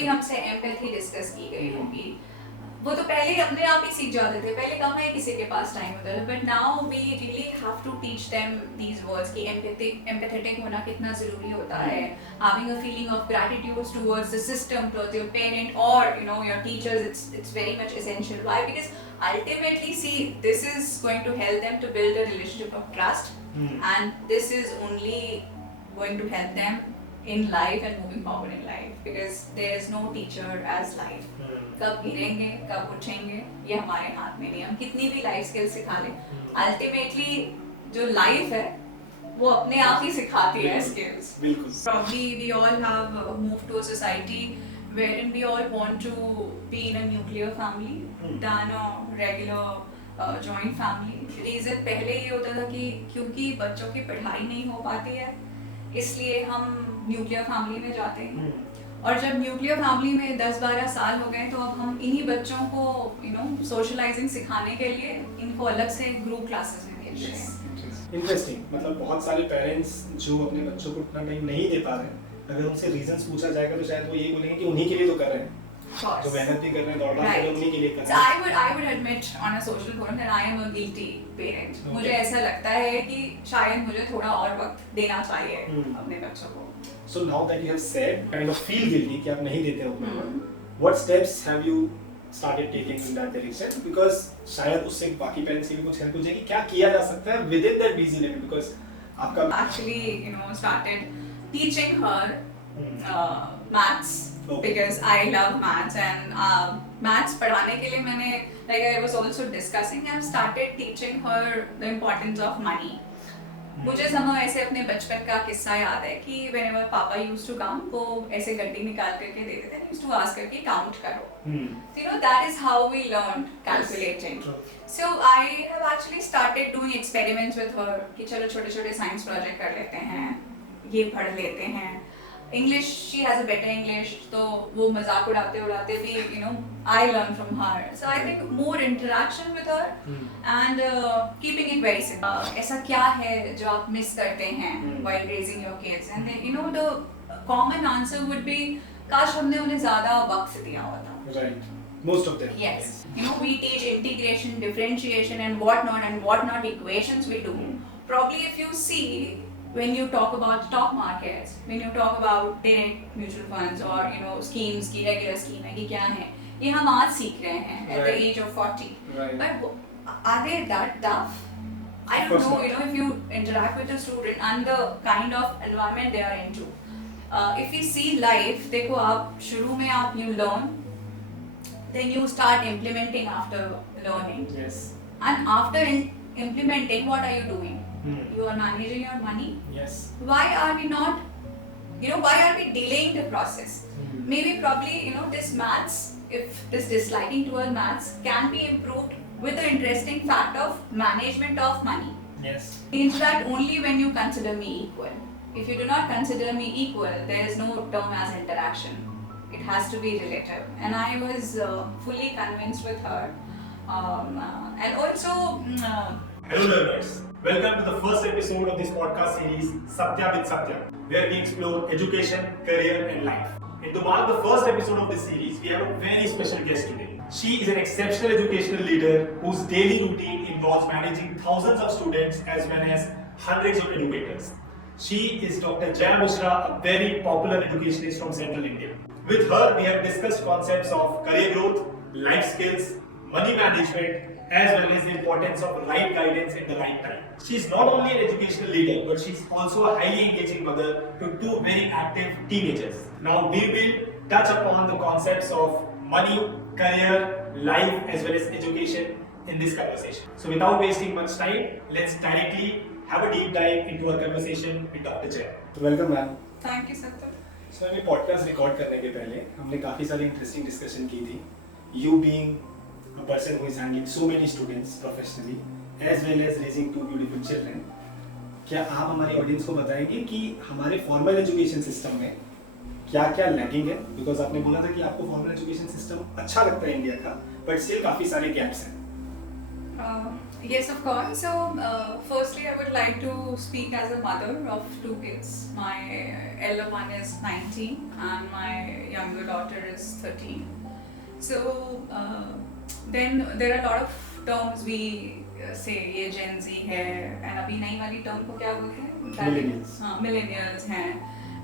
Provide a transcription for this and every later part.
भी हमसे empathy discuss की गई होगी, वो तो पहले ही अपने आप ही सीख जाते थे, पहले कहाँ है किसी के पास टाइम होता था, but now we really have to teach them these words कि एम्पैथेटिक होना कितना ज़रूरी होता है, having a feeling of gratitude towards the system, towards your parent or your teachers, it's very much essential. Why? Because ultimately, see, this is going to help them to build a relationship of trust, and this is only going to help them in life and moving forward in life, because there is no teacher as life. कब गिरेंगे कब उठेंगे ये हमारे हाथ में नहीं, हम कितनी भी लाइफ स्किल्स सिखा लें, अल्टीमेटली जो लाइफ है वो अपने आप ही सिखाती है skills. Probably we all have moved to a society wherein we all want to be in a nuclear family than a regular joint family. Reason पहले ये होता था कि क्योंकि बच्चों की पढ़ाई नहीं हो पाती है इसलिए हम न्यूक्लियर फैमिली में जाते हैं, और जब न्यूक्लियर फैमिली में 10-12 साल हो गए तो अब हम इन्हीं बच्चों को सोशलाइजिंग सिखाने के लिए इनको अलग से ग्रुप क्लासेस में भेज रहे हैं. इंटरेस्टिंग. मतलब बहुत सारे पेरेंट्स जो अपने बच्चों को उतना टाइम नहीं दे पा रहे हैं, अगर उनसे रीजंस पूछा जाएगा तो शायद वो यही बोलेंगे कि उन्हीं के लिए तो कर रहे हैं, जो मेहनत भी कर रहे हैं, दौड़ भाग कर रहे हैं, उन्हीं के लिए कर रहे हैं. I would admit on a social forum that I am a guilty parent. मुझे ऐसा लगता है कि शायद मुझे थोड़ा और वक्त देना चाहिए अपने बच्चों को. So now that you have said, kind of feel guilty कि आप नहीं देते हो, what steps have you started taking in that direction? Because शायद उससे बाकी पेरेंट्स की भी कुछ हेल्प हो जाएगी. क्या किया जा सकता है within that busy life? Because आपका actually started teaching her maths because I love maths, and maths पढ़ाने के लिए मैंने, like I was also discussing, I've started teaching her the importance of money. मुझे समय ऐसे अपने बचपन का किस्सा याद है कि whenever पापा used to come, वो ऐसे गड्डी निकाल करके देते थे, used to ask करके count करो. So that is how we learned calculating. So I have actually started doing experiments with her कि चलो छोटे-छोटे science project कर लेते हैं, ये पढ़ लेते हैं. English, she has a better English, तो वो मजाक उड़ाते भी I learn from her. So I think more interaction with her and keeping it very simple. ऐसा क्या है जो आप मिस करते हैं while raising your kids, and then the common answer would be काश हमने उन्हें ज़्यादा वक्त दिया होता. Right. Most of them. Yes. We teach integration, differentiation, and whatnot equations we do. Probably if you see, when you talk about stock markets, when you talk about direct mutual funds or schemes की regular scheme है कि क्या है, ये हम आज सीख रहे हैं at the age of 40. Right. But are they that tough? I don't know. If you interact with a student and the kind of environment they are into, if we see life, देखो आप शुरू में आप you learn, then you start implementing after learning. Yes. And after implementing, what are you doing? You are managing your money. Yes. Why are we not, why are we delaying the process? Maybe probably, this maths, if this disliking towards maths can be improved with the interesting fact of management of money. Yes. Means that only when you consider me equal. If you do not consider me equal, there is no term as interaction. It has to be relative. And I was fully convinced with her. And also... Hello learners. Welcome to the first episode of this podcast series, Satya with Satyam, where we explore education, career and life. And to mark the first episode of this series, we have a very special guest today. She is an exceptional educational leader whose daily routine involves managing thousands of students as well as hundreds of educators. She is Dr. Jaya Mishra, a very popular educationist from Central India. With her, we have discussed concepts of career growth, life skills, money management, as well as the importance of right guidance at the right time. She is not only an educational leader, but she is also a highly engaging mother to two very active teenagers. Now we will touch upon the concepts of money, career, life, as well as education in this conversation. So without wasting much time, let's directly have a deep dive into our conversation with Dr. Jaya. Welcome, ma'am. Thank you, Satyam. So हमें podcast record करने के पहले हमने काफ़ी सारी interesting discussion की थी. You being a person who is handling so many students professionally as well as raising two beautiful children, क्या आप हमारी ऑडियंस को बताएंगे कि हमारे फॉर्मल एजुकेशन सिस्टम में क्या क्या लैगिंग है? बिकॉज आपने बोला था कि आपको फॉर्मल एजुकेशन सिस्टम अच्छा लगता है इंडिया का, बट स्टिल काफ़ी सारे गैप्स हैं. Yes, of course. So, firstly, I would like to speak as a mother of two kids. My elder one is 19 and my younger daughter is 13. So, then there are a lot of terms we say ये Gen Z है and अभी नई वाली term को क्या बोलते हैं? Millennials. हाँ, millennials हैं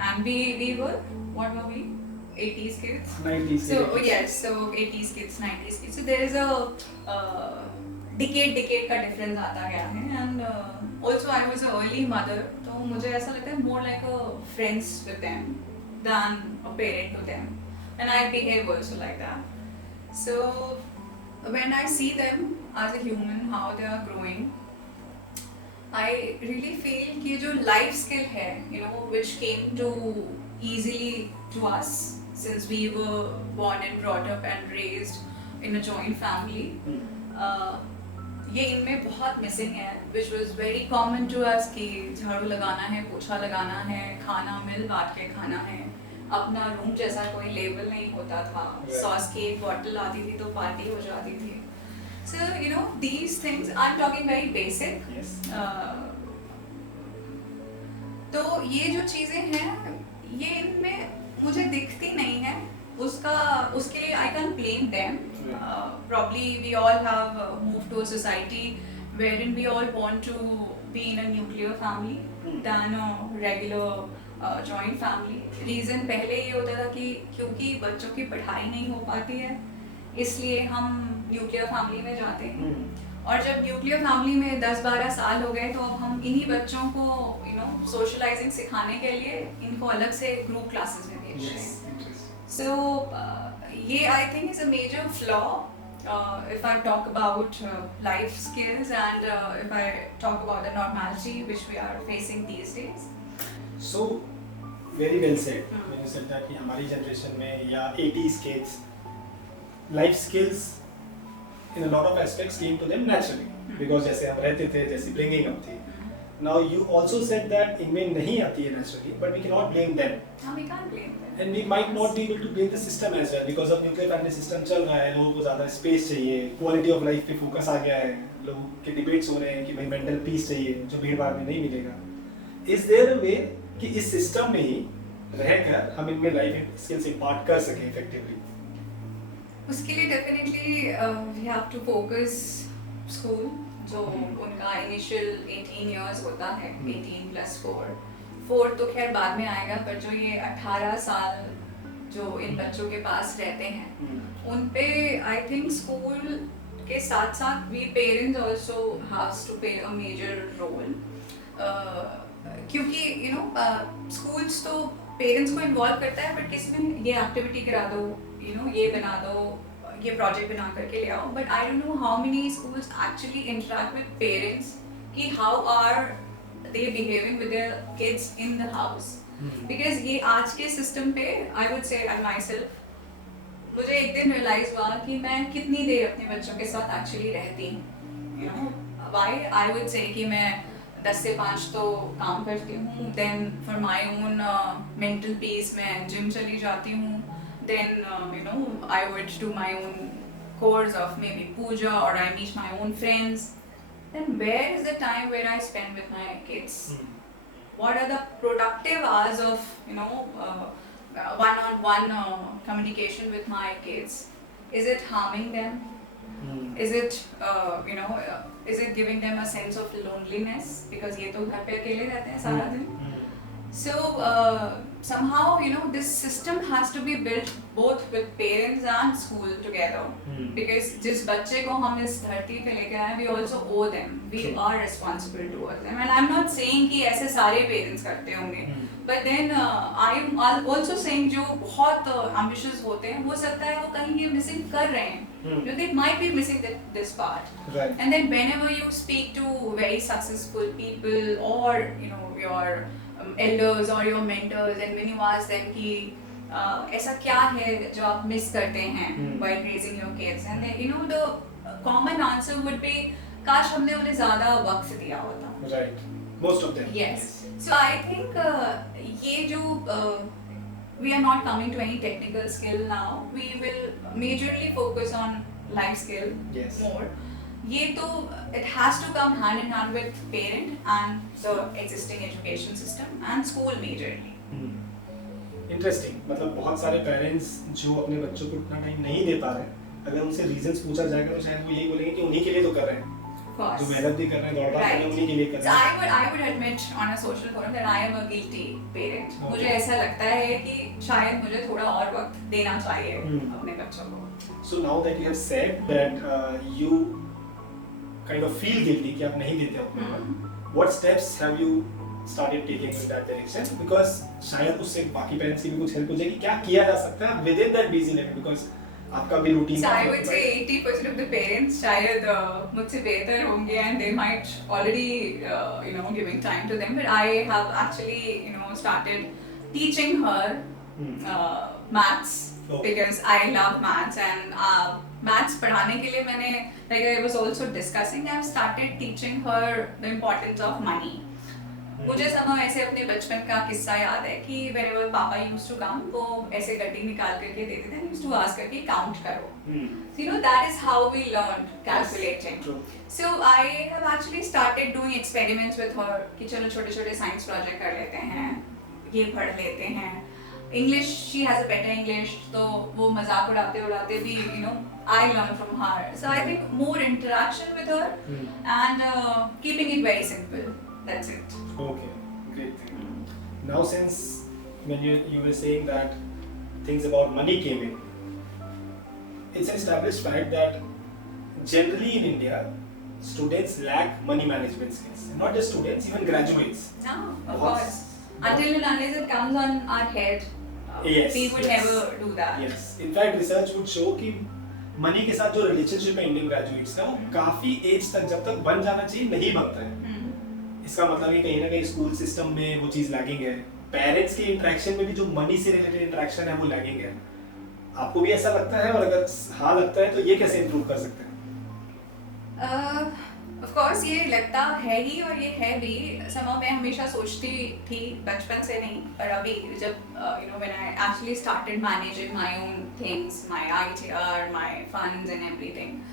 and we were what were we? 80s kids. 90s. So yes, so 80s kids, 90s kids. So there is a decade का difference आता गया है and also I was an early mother तो मुझे ऐसा लगता है more like a friends with them than a parent to them and I behave also like that. So when I see them as a human how they are growing I really feel कि जो life skill है you know which came to easily to us since we were born and brought up and raised in a joint family ये इनमें बहुत missing है which was very common to us कि झाड़ू लगाना है पोछा लगाना है खाना मिल बांट के खाना है अपना रूम जैसा कोई लेवल नहीं होता था सॉस की एक बॉटल आती थी तो पार्टी हो जाती थी so you know these things I'm talking very basic Yes. तो ये जो चीज़ें हैं ये इनमें मुझे दिखती नहीं है उसके लिए I can't blame them. Probably we all have moved to a society wherein we all want to be in a nuclear family than a regular joint family. Reason पहले ये होता था कि क्योंकि बच्चों की पढ़ाई नहीं हो पाती है इसलिए हम न्यूक्लियर फैमिली में जाते हैं और जब न्यूक्लियर फैमिली में 10-12 साल हो गए तो अब हम इन्हीं बच्चों को सोशलाइजिंग सिखाने के लिए इनको अलग से ग्रुप क्लासेस में भेज रहे हैं सो ये I think is a major flaw if I talk about life skills and if I talk about the normality which we are facing these days. So very well said. When you said that कि हमारी generation में या 80s kids life skills in a lot of aspects came to them naturally because जैसे हम रहते थे जैसे bringing up थी. Now you also said that इनमें नहीं आती है naturally, but we cannot blame them. We can't blame them. And we might not be able to blame the system as well because अब nuclear family system चल रहा है लोगों को ज़्यादा space चाहिए, quality of life पे focus आ गया है, लोगों के debates हो रहे हैं कि भाई mental peace चाहिए जो भीड़ भाड़ में नहीं मिलेगा. Is there a way कि इस system में ही रहकर हम इनमें life skills impart कर सकें effectively? उसके लिए definitely we have to focus school जो उनका initial 18 years होता है 18 plus 4 तो खैर बाद में आएगा पर जो ये 18 साल जो इन बच्चों के पास रहते हैं उन पे आई थिंक स्कूल के साथ साथ we parents also haves to pay a major role क्योंकि यू नो स्कूल्स तो पेरेंट्स को इन्वॉल्व करता है बट किसी में ये एक्टिविटी करा दो यू नो ये बना दो ये प्रोजेक्ट बना करके ले आओ but I don't know how many schools actually interact with parents कि how are they behaving with their kids in the house because ये आज के सिस्टम पे I would say I my self मुझे एक दिन रियलाइज हुआ कि मैं कितनी देर अपने बच्चों के साथ एक्चुअली रहती हूँ you know why I would say कि मैं 10 से 5 तो काम करती हूँ then for my own mental peace मैं जिम चली जाती हूँ then you know I would do my own course of maybe puja or I meet my own friends then where is the time where I spend with my kids what are the productive hours of you know one-on-one communication with my kids is it harming them is it you know is it giving them a sense of loneliness because ये तो घर पे अकेले रहते हैं सारा दिन so somehow you know this system has to be built both with parents and school together because जिस बच्चे को हम इस धरती पे लेके आए we also owe them we are responsible towards them and I'm not saying कि ऐसे सारे parents करते होंगे but then I'm also saying जो बहुत ambitious होते हैं हो सकता है वो कहीं ये missing कर रहे हैं they might be missing this part right. and then whenever you speak to very successful people or you know your elders or your mentors and when you ask them कि ऐसा क्या है जो आप मिस करते हैं while raising your kids and then you know the common answer would be काश हमने उन्हें ज़्यादा वक्त दिया होता right most of them yes so I think ये जो we are not coming to any technical skill now we will majorly focus on life skill yes. more ये तो it has to come hand in hand with parent and the existing education system and school majorly. Interesting, मतलब बहुत सारे parents जो अपने बच्चों को उतना टाइम नहीं दे पा रहे हैं, अगर उनसे रीजंस पूछा जाएगा तो शायद वो यही बोलेंगे कि उन्हीं के लिए तो कर रहे हैं, जो मेहनत भी कर रहे हैं, दौड़ भाग कर रहे हैं, उन्हीं के लिए कर रहे हैं. So I would admit on a social forum that I am a guilty parent. मुझे ऐसा लगता है कि शायद मुझे थोड़ा और वक्त देना चाहिए अपने बच्चों को. So now that you have said that you kind of feel guilty कि आप नहीं देते हो, what steps have you started taking in that direction? Because शायद उससे बाकी पेरेंट्स की भी कुछ हेल्प हो जाएगी. क्या किया जा सकता है within that busy life? Because आपका भी routine. So I would say 80% of the parents शायद मुझसे बेहतर होंगे and they might already giving time to them, but I have actually started teaching her maths. Because I love maths and maths पढ़ाने के लिए मैंने like I was also discussing, I've started teaching her the importance of money. मुझे somehow ऐसे अपने बचपन का किस्सा याद है कि whenever पापा used to come वो ऐसे गड्डी निकाल करके देते थे, used to ask करके count करो. So that is how we learned calculating. So I have actually started doing experiments with her कि चलो छोटे-छोटे science project कर लेते हैं, ये पढ़ लेते हैं. English, she has a better English, तो वो मजाक उड़ाते भी I learn from her. So I think more interaction with her and keeping it very simple. That's it. Okay, great thing. Now since when you were saying that things about money came in, it's an established fact that generally in India students lack money management skills. Not just students, even graduates. No, of course. Until and unless it comes on our head, we would never do that. Yes. In fact, research would show कि money के साथ जो relationship है Indian graduates का वो काफी as तक जब तक बन जाना चाहिए नहीं बनता है. इसका मतलब है कहीं ना कहीं स्कूल सिस्टम में वो चीज लैगिंग है. पेरेंट्स की इंटरेक्शन में भी जो मनी से रिलेटेड इंटरेक्शन है वो लैगिंग है. आपको भी ऐसा लगता है, और अगर हाँ लगता है तो ये कैसे इंप्रूव कर सकते हैं? Of course ये लगता है ही और ये है भी. Somehow मैं हमेशा सोचती थी बचपन से नहीं, पर अभी जब when I actually started managing my own things, my ITR, my funds and everything.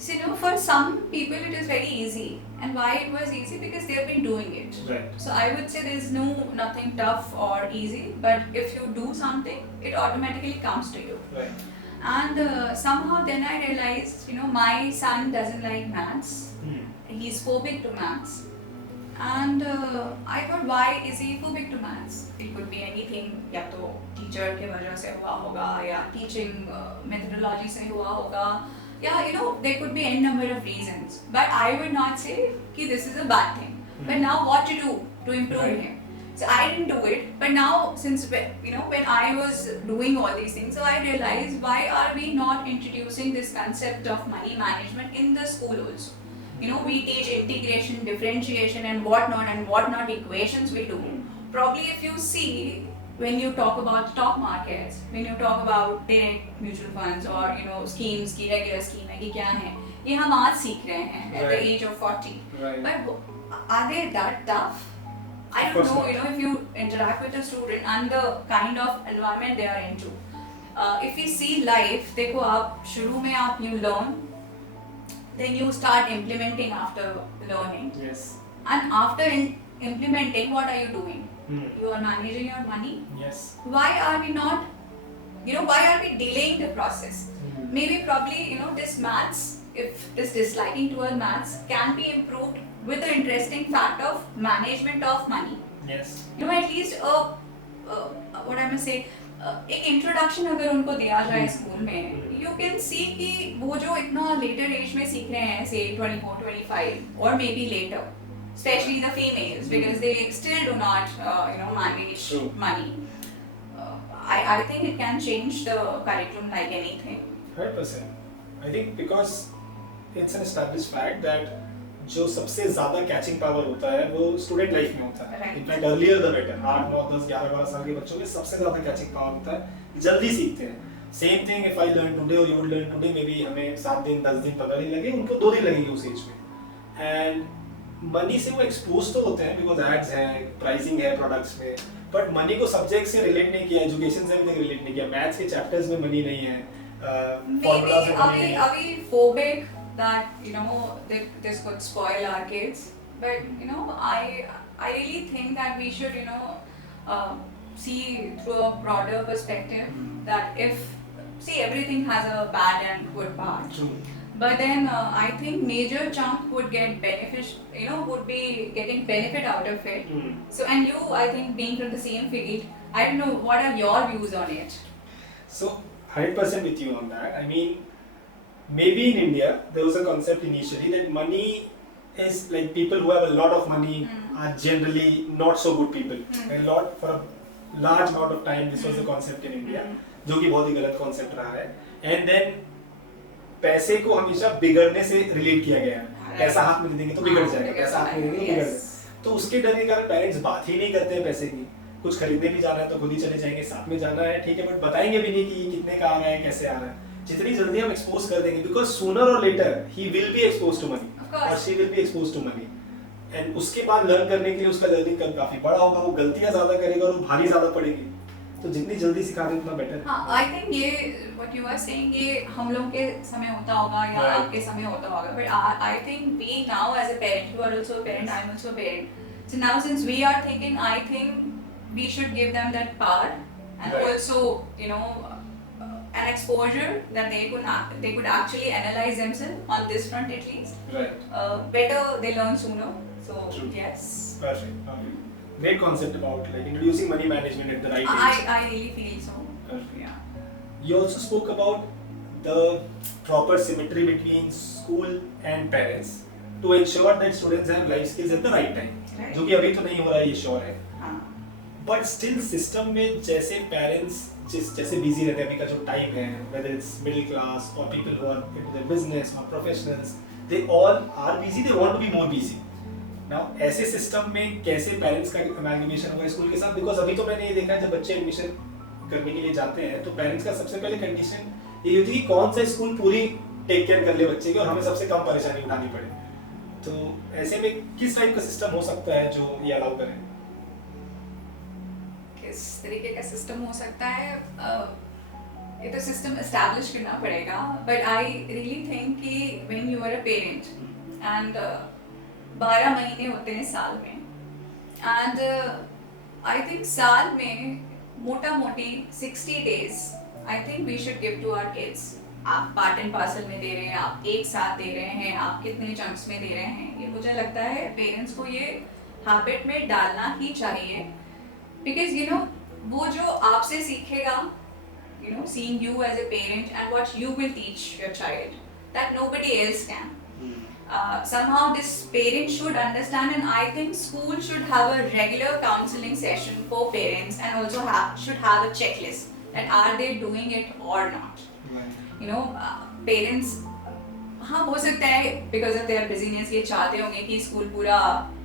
So for some people it is very easy, and why it was easy? Because they have been doing it. Right. So I would say there is nothing tough or easy, but if you do something, it automatically comes to you. Right. And somehow then I realized, my son doesn't like maths. He's phobic to maths. And I thought, why is he phobic to maths? It could be anything. या तो teacher के वजह से हुआ होगा, या teaching methodology से हुआ होगा. Yeah, there could be any number of reasons, but I would not say कि this is a bad thing. But now what to do to improve him? So I didn't do it, but now since when I was doing all these things, so I realized why are we not introducing this concept of money management in the school also? We teach integration, differentiation, and whatnot equations we do. Probably if you see, when you talk about stock markets, when you talk about direct mutual funds or schemes की regular scheme है कि क्या है, ये हम आज सीख रहे हैं at the age of 40. Right. But are they that tough? I don't know. If you interact with a student and the kind of environment they are into. If we see life, देखो आप शुरू में आप you learn, then you start implementing after learning. Yes. And after implementing, what are you doing? You are managing your money. Yes. Why are we not, why are we delaying the process? Maybe probably, this maths, if this disliking towards maths can be improved with the interesting fact of management of money. Yes. At least what I must say, एक introduction अगर उनको दिया जाए school में, you can see कि वो जो इतना लेटर एज में सीख रहे हैं, से 24, 25 और maybe later, especially the females, because they still do not manage money. I think it can change the curriculum like anything. 100%. I think because it's an established fact that जो सबसे ज्यादा catching power होता है वो student life में होता है. In fact earlier the better. 8, 9, 10, 11, 12 साल के बच्चों में सबसे ज्यादा कैचिंग पावर होता है, जल्दी सीखते हैं. Same thing if I learn today और you learn today, maybe हमें 7 दिन 10 दिन पता नहीं लगे, उनको 2 दिन लगेंगे उस एज में. एंड मनी से वो एक्सपोज तो होते हैं बिकॉज एड्स हैं, प्राइसिंग है प्रोडक्ट्स में, बट मनी को सब्जेक्ट से रिलेट नहीं किया, एजुकेशन से भी रिलेट नहीं किया. मैथ्स के चैप्टर्स में मनी नहीं है, फॉर्मूलाज में मनी नहीं है. अभी phobic that this could spoil our kids. But I really think that we should see through a broader perspective that everything has a bad and good part. True. But then I think major chunk would get would be getting benefit out of it. So, and you, I think, being from the same field, I don't know, what are your views on it? So, 100% with you on that. I mean, maybe in India, there was a concept initially that money is like people who have a lot of money are generally not so good people. For a large amount of time, this was the concept in India, जो कि बहुत ही गलत concept रहा है. And then पैसे को हमेशा बिगड़ने से रिलेट किया गया है. पैसा हाथ में दे देंगे तो बिगड़ जाएगा, पैसा हाथ में दे देंगे तो बिगड़ जाएगा. तो उसके डर के कारण पेरेंट्स बात ही नहीं करते हैं पैसे की. कुछ खरीदने भी जाना है तो खुद ही चले जाएंगे, साथ में जाना है ठीक है, बट बताएंगे भी नहीं कि कितने का आ रहा है, कैसे आ रहा है. जितनी जल्दी हम एक्सपोज कर देंगे, बिकॉज सूनर और later he will be expose to money और she will be expose to money. And उसके बाद लर्न करने के लिए उसका लर्निंग कर्व काफी बड़ा होगा, वो गलतियां ज्यादा करेगा और वो भारी ज्यादा पड़ेगी. तो जितनी जल्दी सिखा दें उतना बेटर. हाँ, आई थिंक ये व्हाट यू आर सेइंग ये हम लोग के समय होता होगा या आपके समय होता होगा, but I think we now as a parent, you are also a parent, I am also a parent, so now since we are thinking, I think we should give them that power and also an exposure that they could actually analyze themselves on this front at least. Right. Better they learn sooner. So True. yes. Perfect. Great concept about like introducing money management at the right age. I really feel so. Perfect. Yeah. You also spoke about the proper symmetry between school and parents to ensure that students have life skills at the right time. Right. जो कि अभी तो नहीं हो रहा है, ये sure है. बट स्टिल सिस्टम में जैसे पेरेंट्स जैसे बिजी रहते हैं, अभी का जो टाइम है, whether it's middle class or people who are into their business or professionals, they all are busy, they want to be more busy. Now ऐसे सिस्टम में कैसे पेरेंट्स का अमैलगमेशन होगा स्कूल के साथ? बिकॉज अभी तो मैंने ये देखा है जब बच्चे एडमिशन करने के लिए जाते हैं तो पेरेंट्स का सबसे पहले कंडीशन ये होती है कि कौन सा स्कूल पूरी टेक केयर कर ले बच्चे की और हमें सबसे कम परेशानी उठानी पड़े. तो ऐसे में किस टाइप का सिस्टम हो सकता है जो ये अलाउ करे? किस तरीके का सिस्टम हो सकता है, ये तो सिस्टम एस्टैब्लिश करना पड़ेगा. बट आई रियली थिंक कि when you are a parent and 12 महीने होते हैं साल में, एंड आई थिंक साल में मोटा मोटी 60 days I think we should give to our kids. आप पार्ट एंड पार्सल में दे रहे हैं, आप एक साथ दे रहे हैं, आप कितने चंक्स में दे रहे हैं, ये मुझे लगता है पेरेंट्स को ये हैबिट में डालना ही चाहिए. Because वो जो आपसे सीखेगा, seeing you as a parent and what you will teach your child, that nobody else can. Somehow this parent should understand, and I think school should have a regular counseling session for parents and also should have a checklist that are they doing it or not. Parents हाँ हो सकता है because of their business ये चाहते होंगे कि school पूरा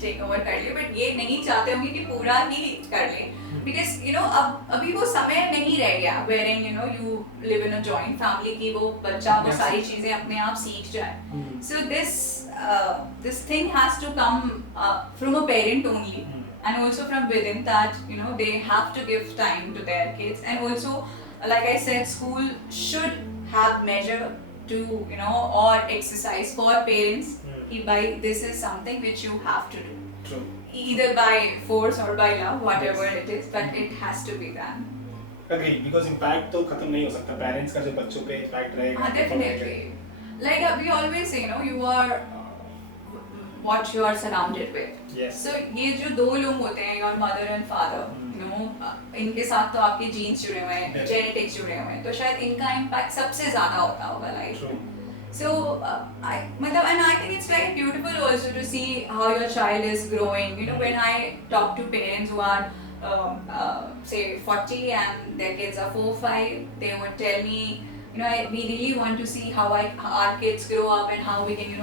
take over कर ले, बट ये नहीं चाहते होंगे कि पूरा ही कर ले, बिकॉज अब अभी वो समय नहीं रह गया wearing you live in a joint family की वो बच्चा वो सारी चीजें अपने आप सीख जाए. So this thing has to come from a parent only and also from within that they have to give time to their kids, and also like I said, school should have measure to or exercise for parents by this is something which you have to do. True. Either by force or by love, whatever it is, but it has to be done. Agree, because impact तो खत्म नहीं हो सकता, parents का जो बच्चों पे impact रहेगा. Definitely. Like we always say, you are what you are surrounded with. Yes. So ये जो दो लोग होते हैं, your mother and father, इनके साथ तो आपके जीन्स जुड़े हुए हैं, जेनेटिक्स जुड़े हुए हैं, तो शायद इनका इम्पैक्ट सबसे ज्यादा होता होगा लाइफ में. So and I think it's very beautiful also to see how your child is growing. When I talk to parents who are say 40 and their kids are 4, 5, they would tell me, we really want to see how our kids grow up and how we can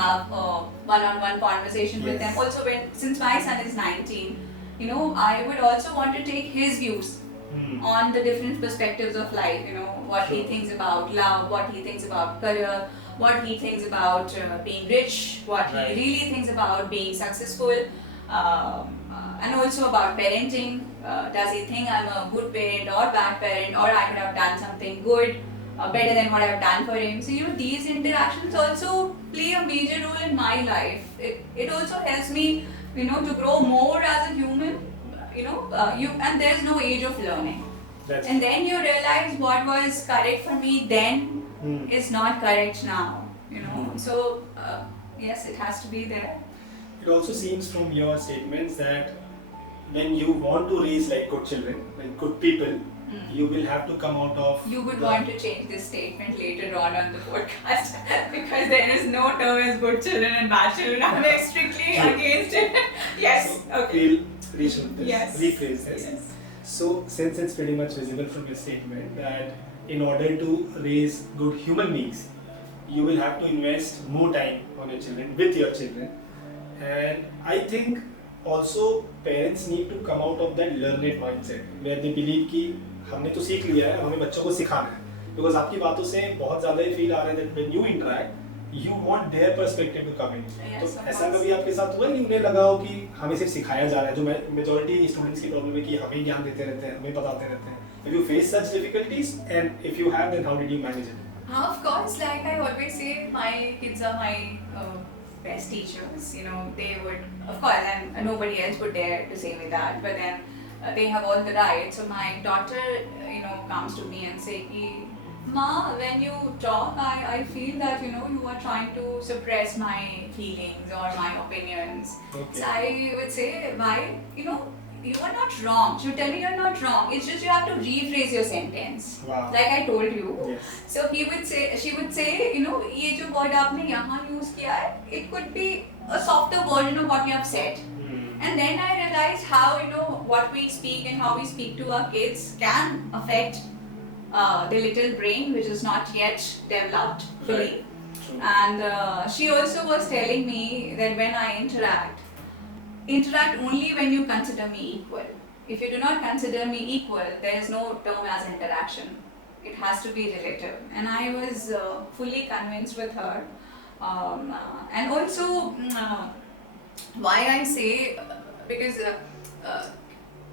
have a one-on-one conversation with them. Also, since my son is 19, I would also want to take his views on the different perspectives of life. What he thinks about love, what he thinks about career, what he thinks about being rich, what he really thinks about being successful, and also about parenting. Does he think I'm a good parent or bad parent, or I could have done something good, better than what I've done for him. So these interactions also play a major role in my life. It also helps me to grow more as a human. And there's no age of learning. And then you realize what was correct for me then is not correct now. So yes, it has to be there. It also seems from your statements that when you want to raise like good children, like good people, you will have to come out of. You would want to change this statement later on the podcast because there is no term as good children and bad children. I'm strictly against it. Yes. So Okay. We'll rephrase this. Yes. So since it's pretty much visible from your statement that in order to raise good human beings, you will have to invest more time on your children, with your children. And I think also parents need to come out of that learn it mindset where they believe कि हमने तो सीख लिया है, हमें बच्चों को सिखाना है. Because आपकी बातों से बहुत ज़्यादा ही फील आ रहा है that when you interact, you want their perspective to come in. Yes, तो ऐसा कभी आपके साथ हुआ कि उन्हें लगा हो कि हमें सिर्फ सिखाया जा रहा है, जो मेजॉरिटी स्टूडेंट्स की प्रॉब्लम है कि हमें ज्ञान देते रहते हैं, हमें बताते रहते हैं. Have you faced such difficulties, and if you have, then how did you manage it? Of course, like I always say, my kids are my best teachers. They would, of course, and nobody else would dare to say me that. But then they have all the right. So my daughter, comes to me and say, "Ma, when you talk, I feel that you are trying to suppress my feelings or my opinions." Okay. So I would say, "Why? You are not wrong." She would tell me, "You're not wrong. It's just you have to rephrase your sentence." Wow. Like I told you. Yes. So she would say, ये जो word आपने यहाँ use किया है, it could be a softer version of what you have said. And then I realized how what we speak and how we speak to our kids can affect the little brain which is not yet developed fully. Right. And she also was telling me that when I interact only when you consider me equal. If you do not consider me equal, there is no term as interaction. It has to be relative. And I was fully convinced with her. And also, why I say, because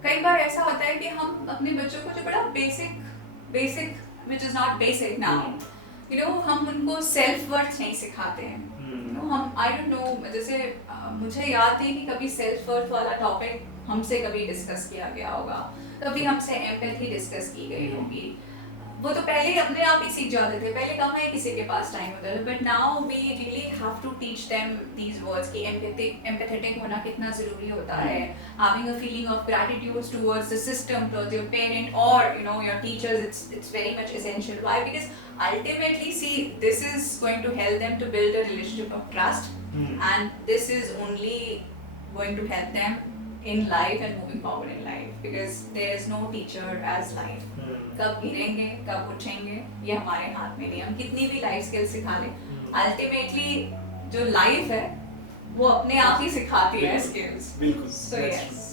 कई बार ऐसा होता है कि हम अपने बच्चों को जो बड़ा basic, which is not basic now, हम उनको self worth नहीं सिखाते हैं. हम I don't know, जैसे मुझे याद नहीं कि कभी self worth वाला topic हमसे कभी डिस्कस किया गया होगा, कभी हमसे एम्पैथी डिस्कस की गई होगी. वो तो पहले ही अपने आप ही सीख जाते थे, पहले कहाँ है किसी के पास टाइम होता था. But now we really have to teach them these words कि एम्पैथेटिक होना कितना ज़रूरी होता है. Having a feeling of gratitude towards the system, towards your parent और your teachers. It's very much essential. Why? Because ultimately see this is going to help them to build a relationship of trust, and this is only going to help them in life and moving forward in life, because there is no teacher as life. कब गिरेंगे, कब उठेंगे, ये हमारे हाथ में नहीं. हम कितनी भी लाइफ स्किल्स सिखा लें, अल्टीमेटली जो लाइफ है वो अपने आप ही सिखाती है स्किल्स. बिल्कुल. So yes.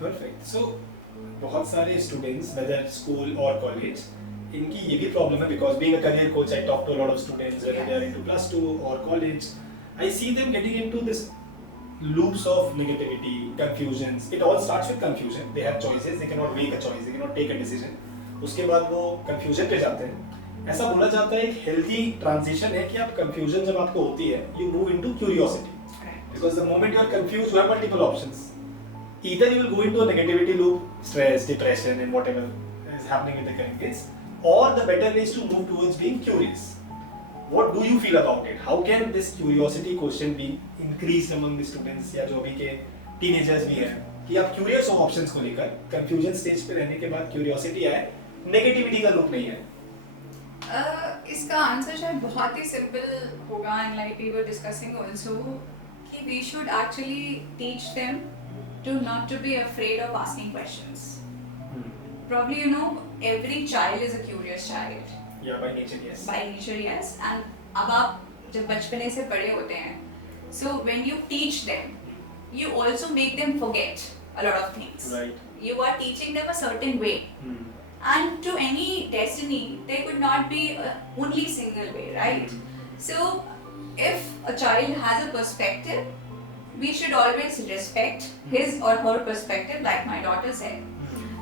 Perfect. So बहुत सारे स्टूडेंट्स वेदर स्कूल और कॉलेज, इनकी ये भी प्रॉब्लम है because being a career coach, I talk to a lot of students whether they are into +2 or college. I see them getting into this loops of negativity, confusions. It all starts with confusion. They have choices, they cannot make a choice, they cannot take a decision. उसके बाद वो confusion पे जाते हैं. ऐसा बोला जाता है एक healthy transition है कि आप confusion जब आपको होती है, you move into curiosity. Because the moment you are confused, you have multiple options. Either you will go into a negativity loop, stress, depression, and whatever is happening with the current kids, or the better way is to move towards being curious. What do you feel about it? How can this curiosity quotient be increased among the students या जो अभी के teenagers भी हैं कि आप curious हो options को लेकर, confusion stage पे रहने के बाद curiosity आए, negativity का loop नहीं है? इसका आंसर शायद बहुत ही सिंपल होगा, and like we were discussing also कि we should actually teach them to not to be afraid of asking questions. Probably every child is a curious child. Yeah, by nature, yes. By nature, yes. And अब आप जब बचपने से बड़े होते हैं, so when you teach them, you also make them forget a lot of things. Right. You are teaching them a certain way. And to any destiny, there could not be only single way, right? So if a child has a perspective, we should always respect his or her perspective, like my daughter said.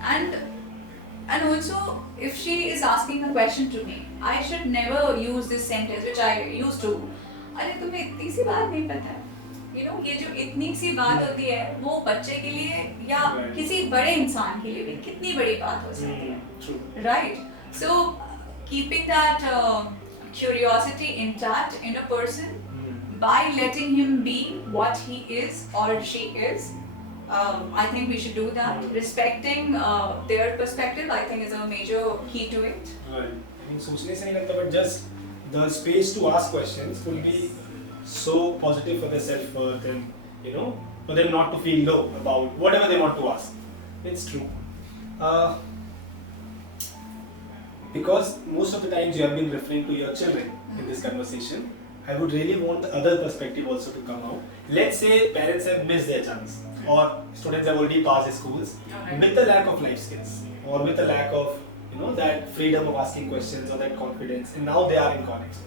And also if she is asking a question to me, I should never use this sentence which I used to. अरे तुम्हें इतनी सी बात नहीं पता है, you know, ये जो इतनी सी बात होती है वो बच्चे के लिए या किसी बड़े इंसान के लिए भी कितनी बड़ी बात हो सकती है, right? So keeping that curiosity intact in a person by letting him be what he is or she is, I think we should do that. Respecting their perspective, I think, is a major key to it. Right. I mean, सोचने से नहीं लगता, but just the space to ask questions will be so positive for their self-worth and, you know, for them not to feel low about whatever they want to ask. It's true. Because most of the times you have been referring to your children in this conversation, I would really want the other perspective also to come out. Let's say parents have missed their chance, or students have already passed schools with the lack of life skills, or with the lack of, you know, that freedom of asking questions or that confidence, and now they are in college.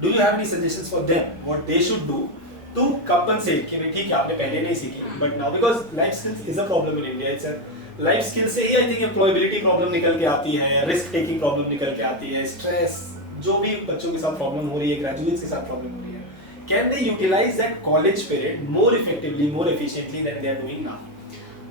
Do you have any suggestions for them, what they should do to compensate? कि नहीं ठीक है आपने पहले नहीं सीखी, but now because life skills is a problem in India, it's a life skills से ही I think employability problem निकल के आती है, risk taking problem निकल के आती है, stress जो भी बच्चों के साथ प्रॉब्लम हो रही है, ग्रेजुएट्स के साथ प्रॉब्लम हो रही है, can they utilize that college period more effectively, more efficiently than they are doing now?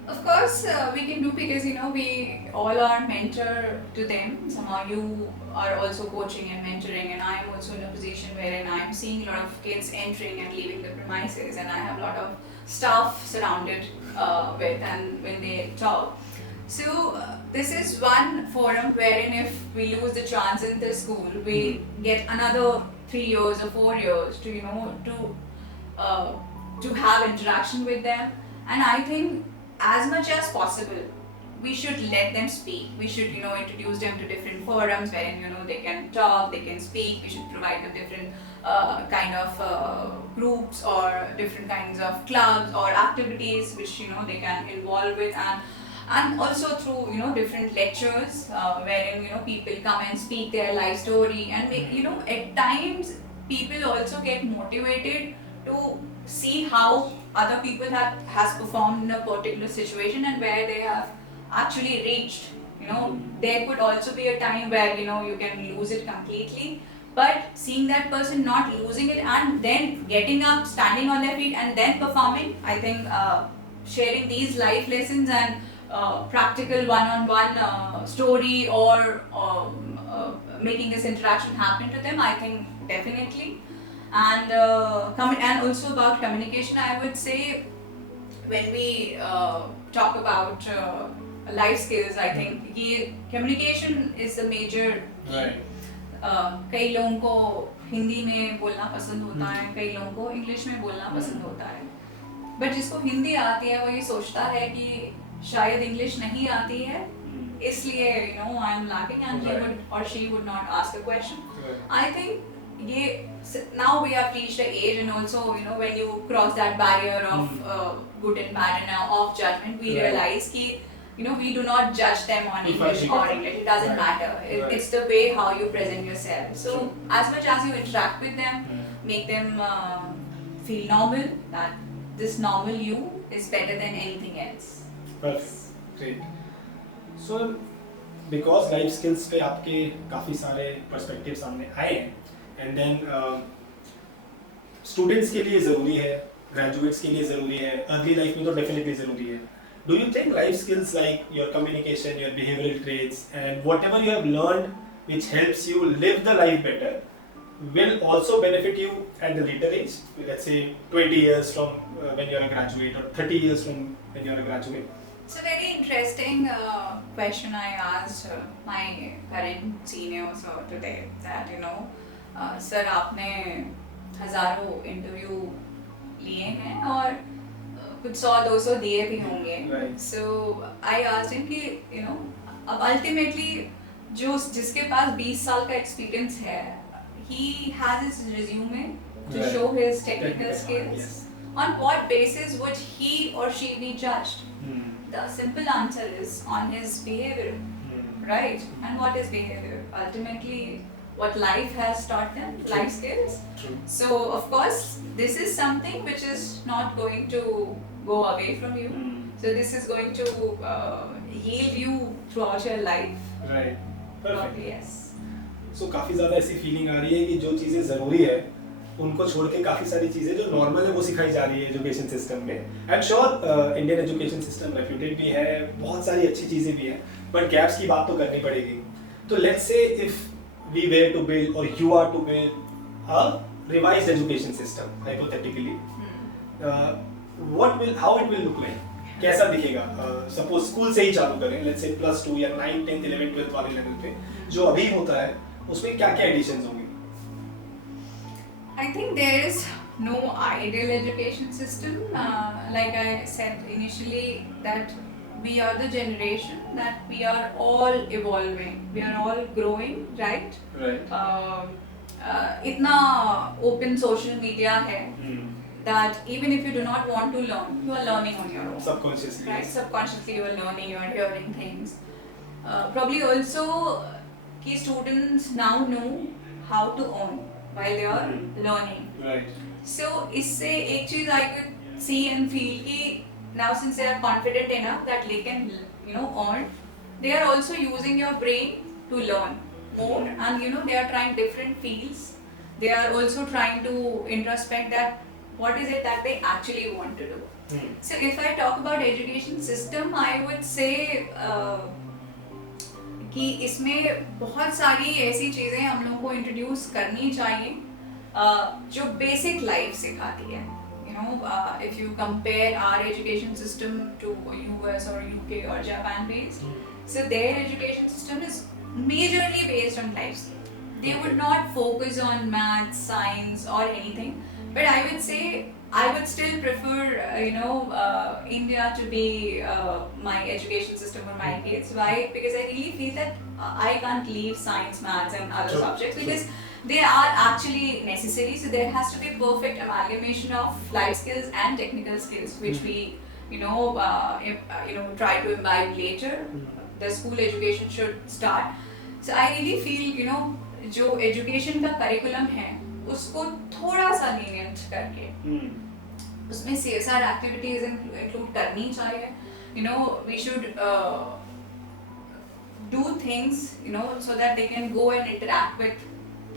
Of course, we can do, because you know we all are mentor to them. Somehow you are also coaching and mentoring, and I am also in a position wherein I am seeing a lot of kids entering and leaving the premises, and I have a lot of staff surrounded with, and when they talk. So this is one forum wherein if we lose the chance in the school, we get another 3 years or 4 years to, you know, to have interaction with them. And I think as much as possible we should let them speak. We should, you know, introduce them to different forums wherein, you know, they can talk, they can speak. We should provide them different kind of groups or different kinds of clubs or activities which, you know, they can involve with, and also through, you know, different lectures wherein, you know, people come and speak their life story, and make, you know, at times people also get motivated to see how other people has performed in a particular situation and where they have actually reached. You know, there could also be a time where, you know, you can lose it completely, but seeing that person not losing it and then getting up, standing on their feet and then performing, I think sharing these life lessons and practical one-on-one story or making this interaction happen to them, I think definitely. And and also about communication, I would say when we talk about life skills, I think communication is a major key. Right. कई लोगों को हिंदी में बोलना पसंद होता है, कई लोगों को इंग्लिश में बोलना पसंद होता है, बट जिसको हिंदी आती है वो ये सोचता है कि शायद इंग्लिश नहीं आती है, इसलिए, you know, I am lacking, and he would or she would not ask a question. I think now we have reached an age, and also, you know, when you cross that barrier of good and bad and of judgment, we realize कि, you know, we do not judge them on English or English. It doesn't matter. It's the way how you present yourself. So as much as you interact with them, make them feel normal, that this normal you is better than anything else. Perfect. Great. So because life skills पे आपके काफ़ी सारे perspectives सामने आए हैं, and then students के लिए ज़रूरी है, graduates के लिए ज़रूरी है, early life में तो definitely ज़रूरी है. Do you think life skills like your communication, your behavioral traits, and whatever you have learned which helps you live the life better will also benefit you at the later age? Let's say 20 years from when you are a graduate, or 30 years from when you are a graduate. It's a very interesting question I asked my current seniors today, that, you know, sir, आपने हजारों interview लिए हैं और कुछ 100-200 दिए भी होंगे. So I asked him कि, you know, अब ultimately जिसके पास 20 साल का experience है, he has his resume to show his technical skills. Yes. On what basis would he or she be judged? The simple answer is on his behavior, right? And what is behavior? Ultimately, what life has taught them, life skills. True. So, of course, this is something which is not going to go away from you. So, this is going to yield you throughout your life. Right. Probably yes. सो काफ़ी ज़्यादा ऐसी feeling आ रही है कि जो चीज़ें ज़रूरी है उनको छोड़ के काफ़ी सारी चीज़ें जो नॉर्मल है वो सिखाई जा रही है एजुकेशन सिस्टम में. I am sure Indian education system reputed भी है, बहुत सारी अच्छी चीज़ें भी हैं, बट गैप्स की बात तो करनी पड़ेगी. तो let's say if we were to build और you are to build a revised education system hypothetically, how it will look like, कैसा दिखेगा? सपोज स्कूल से ही चालू करें, लेट्स से +2 या 9, 10, 11, 12 वाले लेवल पे जो अभी होता है उसमें क्या क्या एडिशंस होंगे? I think there is no ideal education system. Like I said initially, that we are the generation that we are all evolving, we are all growing, right? Right. इतना open social media है that even if you do not want to learn, you are learning on your own. Subconsciously. Right? Subconsciously you are learning, you are hearing things. Probably also, key students now know how to earn while they are learning. Right. So इससे एक चीज I could see and feel कि now since they are confident enough that they can earn, they are also using your brain to learn more, and they are trying different fields. They are also trying to introspect that what is it that they actually want to do. So if I talk about education system, I would say कि इसमें बहुत सारी ऐसी चीज़ें हम लोगों को introduce करनी चाहिए जो बेसिक लाइफ सिखाती है. If you compare our education system to US or UK or Japan based, so their education system is majorly based on life skill. They would not focus on maths, science or anything, but I would say I would still prefer India to be my education system for my kids. Why? Because I really feel that I can't leave science, maths and other subjects because they are actually necessary. So there has to be perfect amalgamation of life skills and technical skills, which we try to imbibe later. The school education should start. So I really feel जो education का curriculum है उसको थोड़ा सा lenient करके उसमें CSR activities include करनी चाहिए. We should do things so that they can go and interact with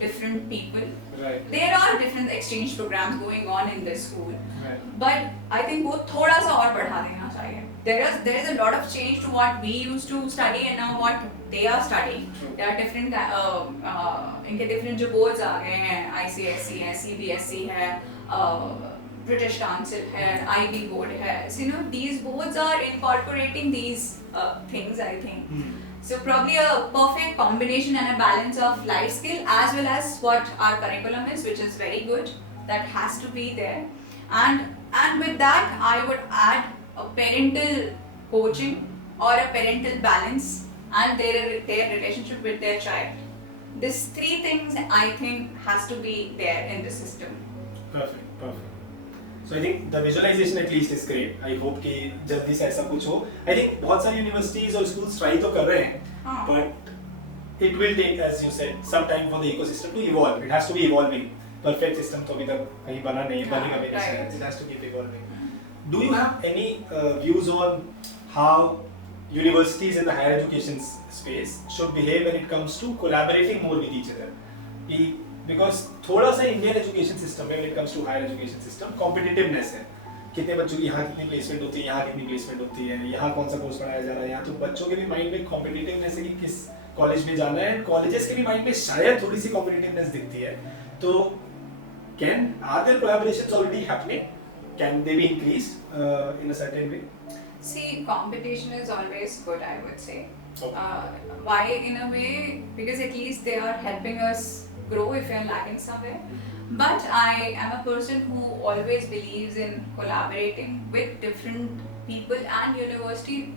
different people. Right. There are different exchange programs going on in this school. Right. But I think वो थोड़ा सा और बढ़ा देना चाहिए. There is a lot of change to what we used to study and now what they are studying. There are different इनके different जो boards आ गए हैं, ICSE है, CBSE है, British Council है, IB board है. So these boards are incorporating these things, I think. So probably a perfect combination and a balance of life skill as well as what our curriculum is, which is very good. That has to be there. And with that, I would add a parental coaching or a parental balance and their relationship with their child. These three things I think has to be there in the system. Perfect. So I think the visualization at least is great. I hope कि जल्दी से ऐसा कुछ हो. I think बहुत सारी universities और schools try तो कर रहे हैं, but it will take, as you said, some time for the ecosystem to evolve. It has to be evolving. Perfect system तो अभी तक कहीं बना नहीं है, बनेगा भी नहीं. It has to keep evolving. Do you have any views on how universities in the higher education space should behave when it comes to collaborating more with each other? Because थोड़ा सा इंडियन एजुकेशन सिस्टम में when it comes to higher education system competitiveness है. कितने बच्चों की यहाँ कितनी placement होती है, यहाँ कितनी प्लेसमेंट होती है, यहाँ कौन सा कोर्स पढ़ाया जा रहा है, यहाँ तो बच्चों के भी माइंड में कॉम्पिटिटिवनेस है कि किस कॉलेज में जाना है. कॉलेजेस के भी माइंड में शायद थोड़ी सी कॉम्पिटिटिवनेस दिखती है. तो are there collaborations already happening? Can they be increased in a certain way? See, competition is always good, I would say. Okay. Why in a way? Because at least they are helping us grow if we are lagging somewhere. But I am a person who always believes in collaborating with different people and university.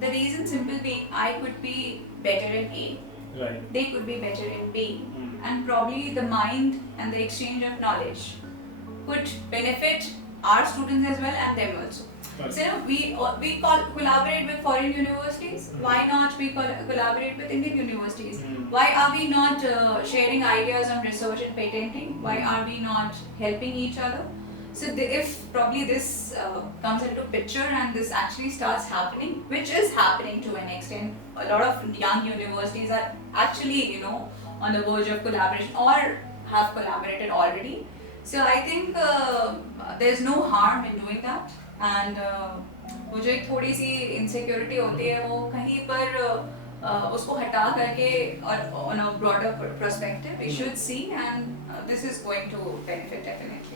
The reason simple being I could be better in A. Right. They could be better in B. And probably the mind and the exchange of knowledge could benefit our students as well and them also. Right. So we collaborate with foreign universities. Why not we collaborate with Indian universities? Why are we not sharing ideas on research and patenting? Why are we not helping each other? So if probably this comes into picture and this actually starts happening, which is happening to an extent, a lot of young universities are actually, you know, on the verge of collaboration or have collaborated already. So I think there's no harm in doing that. And मुझे एक थोड़ी सी insecurity होती है वो कहीं पर उसको हटा करके और on a broader perspective we should see, and this is going to benefit definitely.